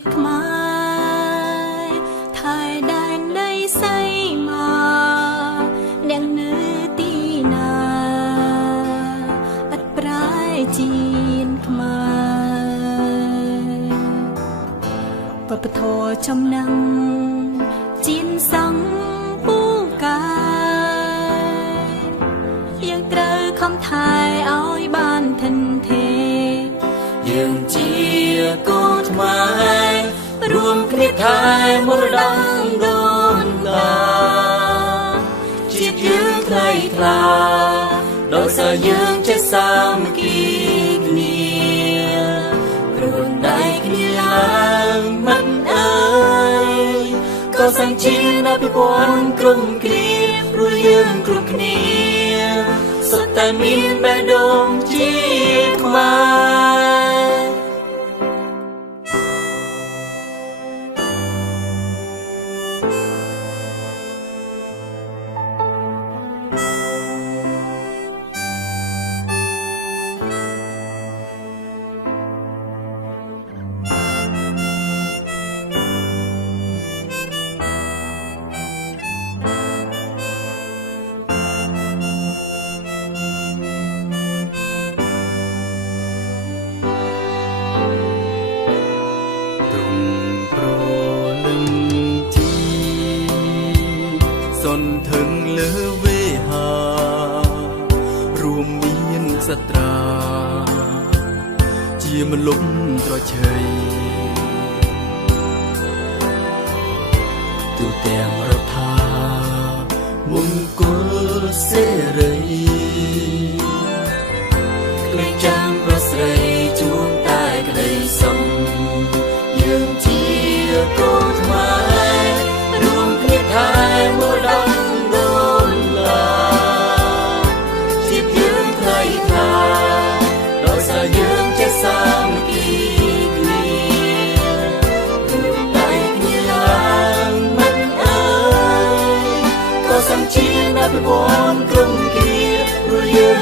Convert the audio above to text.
ជាតិខ្មែរថៃដែនដីសីមាអ្នកនៅទីណាឥតប្រែជាតិខ្មែរវប្បធម៌ចំណងជាតិសង្ឃពូកាយើងត្រូវខំថែឲ្យបានធិនទេយើងជាកូនខ្មែររួមគ្នាថែមរតកដូនតាជាតិយើងថ្លៃថ្លាដោយសារយើងចេះសាមគ្គីគ្នាព្រួនដៃគ្នាឡើងមិនអើយក៏សង្ជាតិអភិវឌ្ឍក្រុមគ្នាព្រោះយើងគ្រប់គ្នាសុទ្ធតែមានបេះដូងជាខ្មែរសន្ធឹងលើវេហារួមមានសត្រាជាមលុបត្រឆៃទូទាំងរដ្ឋាមង្គលសេរីក្លែងចាំប្រស្រីជួនតែក្តីសុខយើងជាកូនខ្មែររួមគ្នាថែមរតកដូនតាជាតិយើងថ្លៃថ្លាដោយសារយើងចេះសាមគ្គីគ្នារួមដៃគ្នាឡើងមិនអើយក៏សង្ជាតិអភិវឌ្ឍក្រុមគ្នាព្រោះយើង